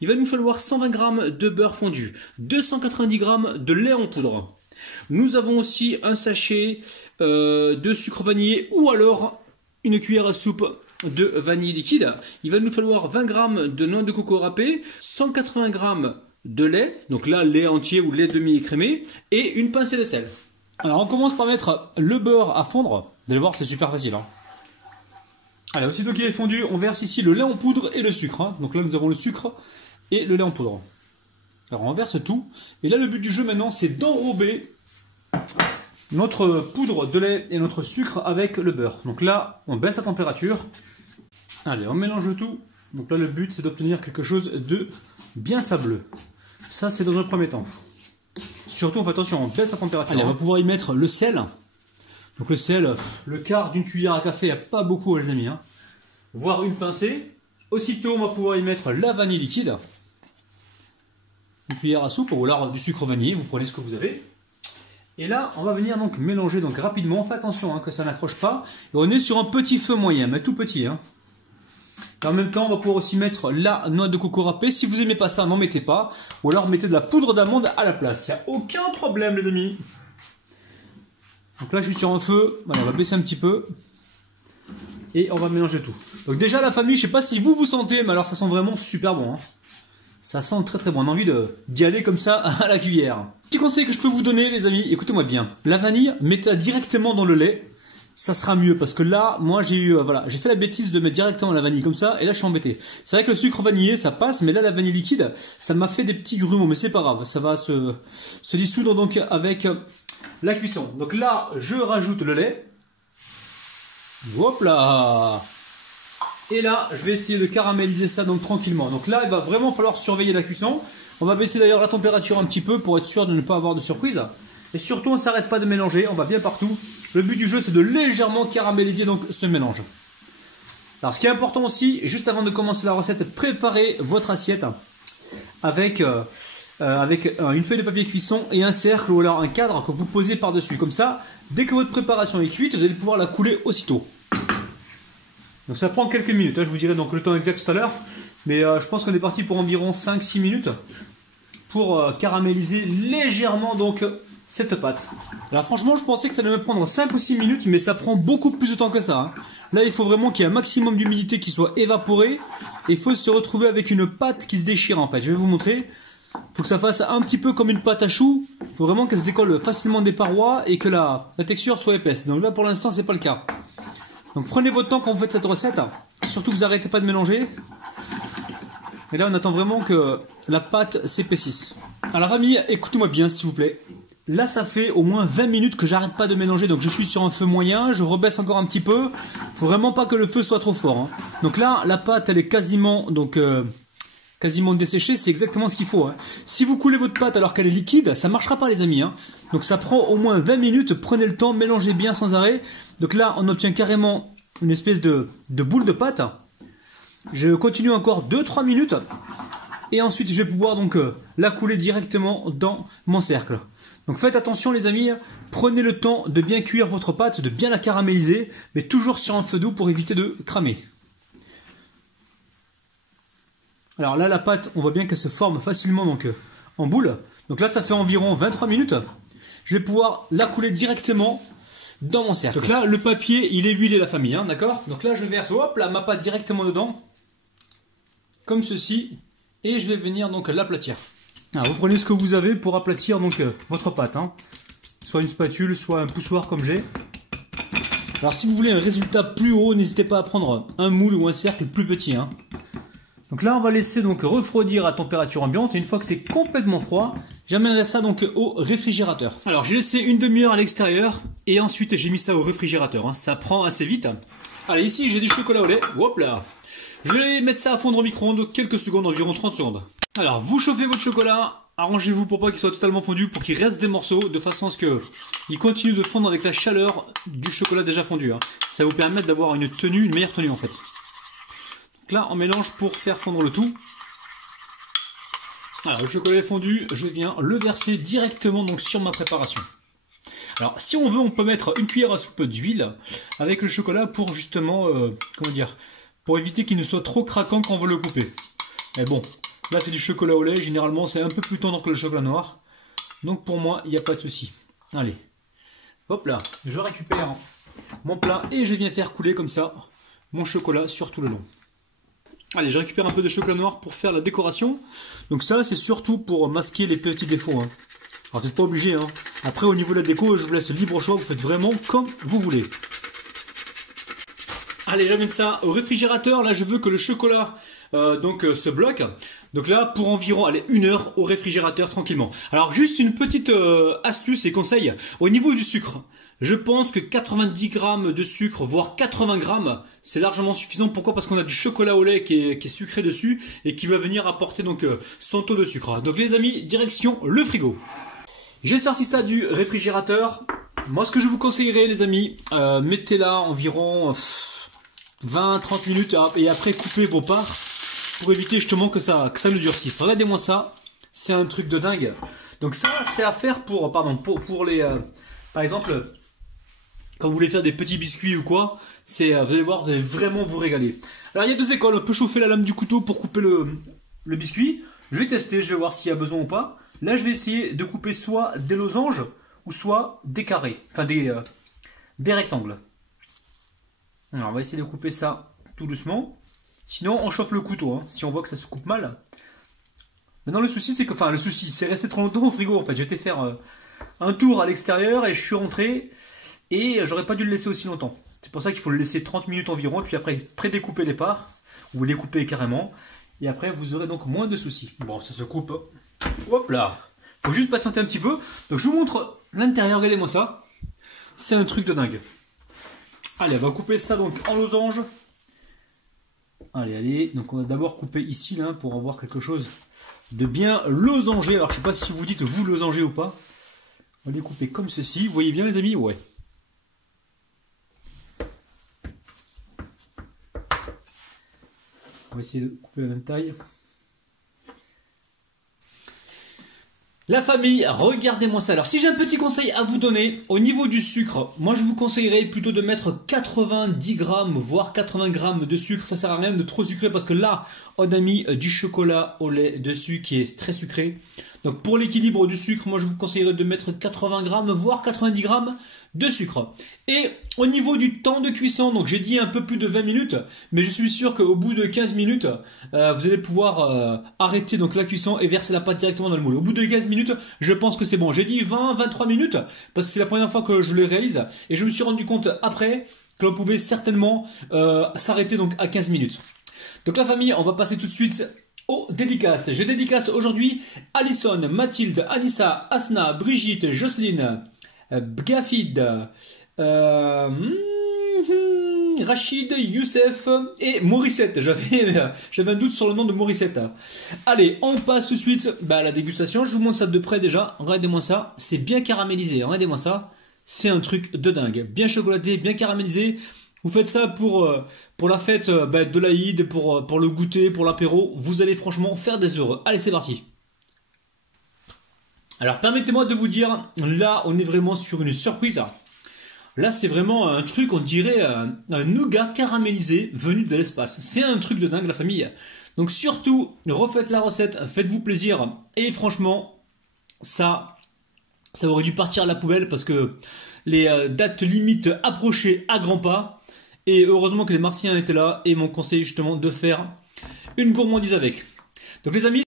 Il va nous falloir 120 g de beurre fondu, 290 g de lait en poudre. Nous avons aussi un sachet de sucre vanillé ou alors une cuillère à soupe de vanille liquide. Il va nous falloir 20 g de noix de coco râpée, 180 g de lait, donc là lait entier ou lait demi-écrémé, et une pincée de sel. Alors on commence par mettre le beurre à fondre. Vous allez voir, c'est super facile. Allez, aussitôt qu'il est fondu, on verse ici le lait en poudre et le sucre. Donc là, nous avons le sucre et le lait en poudre. Alors on verse tout. Et là, le but du jeu maintenant, c'est d'enrober notre poudre de lait et notre sucre avec le beurre. Donc là, on baisse la température. Allez, on mélange tout. Donc là, le but, c'est d'obtenir quelque chose de bien sableux. Ça, c'est dans un premier temps. Surtout, on fait attention, on baisse la température. Allez, on va pouvoir y mettre le sel. Donc le sel, le quart d'une cuillère à café, il n'y a pas beaucoup les amis. Voire une pincée. Aussitôt, on va pouvoir y mettre la vanille liquide. Une cuillère à soupe ou alors du sucre vanillé, vous prenez ce que vous avez. Et là, on va venir donc mélanger donc rapidement. Faites attention que ça n'accroche pas. Et on est sur un petit feu moyen, mais tout petit. Et en même temps, on va pouvoir aussi mettre la noix de coco râpée. Si vous n'aimez pas ça, n'en mettez pas. Ou alors mettez de la poudre d'amande à la place. Il n'y a aucun problème les amis. Donc là, je suis sur un feu. Voilà, on va baisser un petit peu. Et on va mélanger tout. Donc déjà, la famille, je ne sais pas si vous sentez, mais alors ça sent vraiment super bon. Ça sent très très bon. On a envie d'y aller comme ça à la cuillère. Petit conseil que je peux vous donner, les amis, écoutez-moi bien. La vanille, mettez-la directement dans le lait. Ça sera mieux parce que là, moi, j'ai fait la bêtise de mettre directement la vanille comme ça. Et là, je suis embêté. C'est vrai que le sucre vanillé, ça passe. Mais là, la vanille liquide, ça m'a fait des petits grumeaux. Mais c'est pas grave. Ça va se dissoudre donc avec la cuisson. Donc là, je rajoute le lait. Hop là. Et là, je vais essayer de caraméliser ça donc tranquillement. Donc là, il va vraiment falloir surveiller la cuisson. On va baisser d'ailleurs la température un petit peu pour être sûr de ne pas avoir de surprise. Et surtout, on ne s'arrête pas de mélanger. On va bien partout. Le but du jeu, c'est de légèrement caraméliser donc ce mélange. Alors, ce qui est important aussi, juste avant de commencer la recette, préparez votre assiette avec une feuille de papier cuisson et un cercle ou alors un cadre que vous posez par-dessus. Comme ça, dès que votre préparation est cuite, vous allez pouvoir la couler aussitôt. Donc ça prend quelques minutes, je vous dirai donc le temps exact tout à l'heure. Mais je pense qu'on est parti pour environ 5-6 minutes pour caraméliser légèrement donc cette pâte. Alors franchement, je pensais que ça allait me prendre 5 ou 6 minutes, mais ça prend beaucoup plus de temps que ça. Là, il faut vraiment qu'il y ait un maximum d'humidité qui soit évaporée. Et il faut se retrouver avec une pâte qui se déchire en fait. Je vais vous montrer. Il faut que ça fasse un petit peu comme une pâte à choux. Il faut vraiment qu'elle se décolle facilement des parois et que la texture soit épaisse. Donc là, pour l'instant, c'est pas le cas. Donc prenez votre temps quand vous faites cette recette. Surtout que vous n'arrêtez pas de mélanger. Et là, on attend vraiment que la pâte s'épaississe. Alors famille, écoutez-moi bien s'il vous plaît. Là, ça fait au moins 20 minutes que j'arrête pas de mélanger. Donc je suis sur un feu moyen. Je rebaisse encore un petit peu. Il faut vraiment pas que le feu soit trop fort. Donc là, la pâte, elle est quasiment desséchée. C'est exactement ce qu'il faut. Si vous coulez votre pâte alors qu'elle est liquide, ça ne marchera pas les amis. Donc ça prend au moins 20 minutes. Prenez le temps, mélangez bien sans arrêt. Donc là, on obtient carrément une espèce de boule de pâte. Je continue encore 2-3 minutes. Et ensuite, je vais pouvoir donc la couler directement dans mon cercle. Donc faites attention les amis. Prenez le temps de bien cuire votre pâte, de bien la caraméliser. Mais toujours sur un feu doux pour éviter de cramer. Alors là, la pâte, on voit bien qu'elle se forme facilement donc, en boule. Donc là, ça fait environ 23 minutes. Je vais pouvoir la couler directement dans mon cercle. Donc là, le papier, il est huilé la famille, d'accord? Donc là, je verse hop, là, ma pâte directement dedans. Comme ceci. Et je vais venir donc l'aplatir. Alors, vous prenez ce que vous avez pour aplatir donc, votre pâte. Soit une spatule, soit un poussoir comme j'ai. Alors si vous voulez un résultat plus haut, n'hésitez pas à prendre un moule ou un cercle plus petit. Donc là, on va laisser donc refroidir à température ambiante. Et une fois que c'est complètement froid, j'amènerai ça donc au réfrigérateur. Alors, j'ai laissé une demi-heure à l'extérieur et ensuite j'ai mis ça au réfrigérateur. Ça prend assez vite. Allez, ici j'ai du chocolat au lait. Hop là. Je vais mettre ça à fondre au micro-ondes quelques secondes, environ 30 secondes. Alors, vous chauffez votre chocolat. Arrangez-vous pour pas qu'il soit totalement fondu, pour qu'il reste des morceaux, de façon à ce qu'il continue de fondre avec la chaleur du chocolat déjà fondu. Ça va vous permettre d'avoir une meilleure tenue en fait. Donc là, on mélange pour faire fondre le tout. Alors, le chocolat est fondu, je viens le verser directement donc sur ma préparation. Alors, si on veut, on peut mettre une cuillère à soupe d'huile avec le chocolat pour justement, pour éviter qu'il ne soit trop craquant quand on veut le couper. Mais bon, Là, c'est du chocolat au lait. Généralement, c'est un peu plus tendre que le chocolat noir. Donc, pour moi, il n'y a pas de souci. Allez. Hop là. Je récupère mon plat et je viens faire couler comme ça mon chocolat sur tout le long. Allez, je récupère un peu de chocolat noir pour faire la décoration. Donc ça, c'est surtout pour masquer les petits défauts. Alors, vous n'êtes pas obligé. Après, au niveau de la déco, je vous laisse libre choix. Vous faites vraiment comme vous voulez. Allez, j'amène ça au réfrigérateur. Là, je veux que le chocolat se bloque. Donc là, pour environ 1 heure au réfrigérateur tranquillement. Alors, juste une petite astuce et conseil. Au niveau du sucre, je pense que 90 grammes de sucre, voire 80 grammes, c'est largement suffisant. Pourquoi? Parce qu'on a du chocolat au lait qui est sucré dessus et qui va venir apporter donc son taux de sucre. Donc les amis, direction le frigo. J'ai sorti ça du réfrigérateur. Moi, ce que je vous conseillerais, les amis, mettez-la environ 20-30 minutes et après coupez vos parts pour éviter justement que ça ne durcisse. Regardez-moi ça, c'est un truc de dingue. Donc ça, c'est à faire pour les... par exemple, quand vous voulez faire des petits biscuits ou quoi, vous allez voir, vous allez vraiment vous régaler. Alors il y a 2 écoles, on peut chauffer la lame du couteau pour couper le biscuit. Je vais tester, je vais voir s'il y a besoin ou pas. Là, je vais essayer de couper soit des losanges ou soit des carrés, enfin des rectangles. Alors on va essayer de couper ça tout doucement. Sinon on chauffe le couteau, si on voit que ça se coupe mal. Maintenant le souci c'est que, c'est resté trop longtemps au frigo en fait. J'ai été faire un tour à l'extérieur et je suis rentré et j'aurais pas dû le laisser aussi longtemps. C'est pour ça qu'il faut le laisser 30 minutes environ et puis après prédécouper les parts ou les couper carrément. Et après vous aurez donc moins de soucis. Bon, ça se coupe. Hop là. Faut juste patienter un petit peu. Donc je vous montre l'intérieur, regardez-moi ça. C'est un truc de dingue. Allez, on va couper ça donc en losange. Allez. Donc on va d'abord couper ici là pour avoir quelque chose de bien losangé. Alors je sais pas si vous dites vous losangé ou pas. On va les couper comme ceci. Vous voyez bien les amis? Ouais. On va essayer de couper la même taille. La famille, regardez-moi ça. Alors si j'ai un petit conseil à vous donner, au niveau du sucre, moi je vous conseillerais plutôt de mettre 90 grammes, voire 80 grammes de sucre. Ça sert à rien de trop sucrer parce que là, on a mis du chocolat au lait dessus qui est très sucré. Donc pour l'équilibre du sucre, moi je vous conseillerais de mettre 80 grammes, voire 90 grammes de sucre. Et au niveau du temps de cuisson, donc j'ai dit un peu plus de 20 minutes, mais je suis sûr qu'au bout de 15 minutes, vous allez pouvoir arrêter donc la cuisson et verser la pâte directement dans le moule. Au bout de 15 minutes, je pense que c'est bon. J'ai dit 20-23 minutes, parce que c'est la première fois que je le réalise, et je me suis rendu compte après que l'on pouvait certainement s'arrêter donc à 15 minutes. Donc la famille, on va passer tout de suite aux dédicaces. Je dédicace aujourd'hui Alison, Mathilde, Anissa, Asna, Brigitte, Jocelyne, Bgafid, Rachid, Youssef et Morissette. J'avais un doute sur le nom de Morissette. Allez, on passe tout de suite à la dégustation. Je vous montre ça de près déjà. Regardez-moi ça. C'est bien caramélisé. Regardez-moi ça. C'est un truc de dingue. Bien chocolaté, bien caramélisé. Vous faites ça pour la fête de l'Aïd, pour le goûter, pour l'apéro. Vous allez franchement faire des heureux. Allez, c'est parti. Alors permettez-moi de vous dire, là on est vraiment sur une surprise. Là c'est vraiment un truc, on dirait un nougat caramélisé venu de l'espace. C'est un truc de dingue la famille. Donc surtout, refaites la recette, faites-vous plaisir. Et franchement, ça aurait dû partir à la poubelle parce que les dates limites approchaient à grands pas. Et heureusement que les Martiens étaient là et m'ont conseillé justement de faire une gourmandise avec. Donc les amis,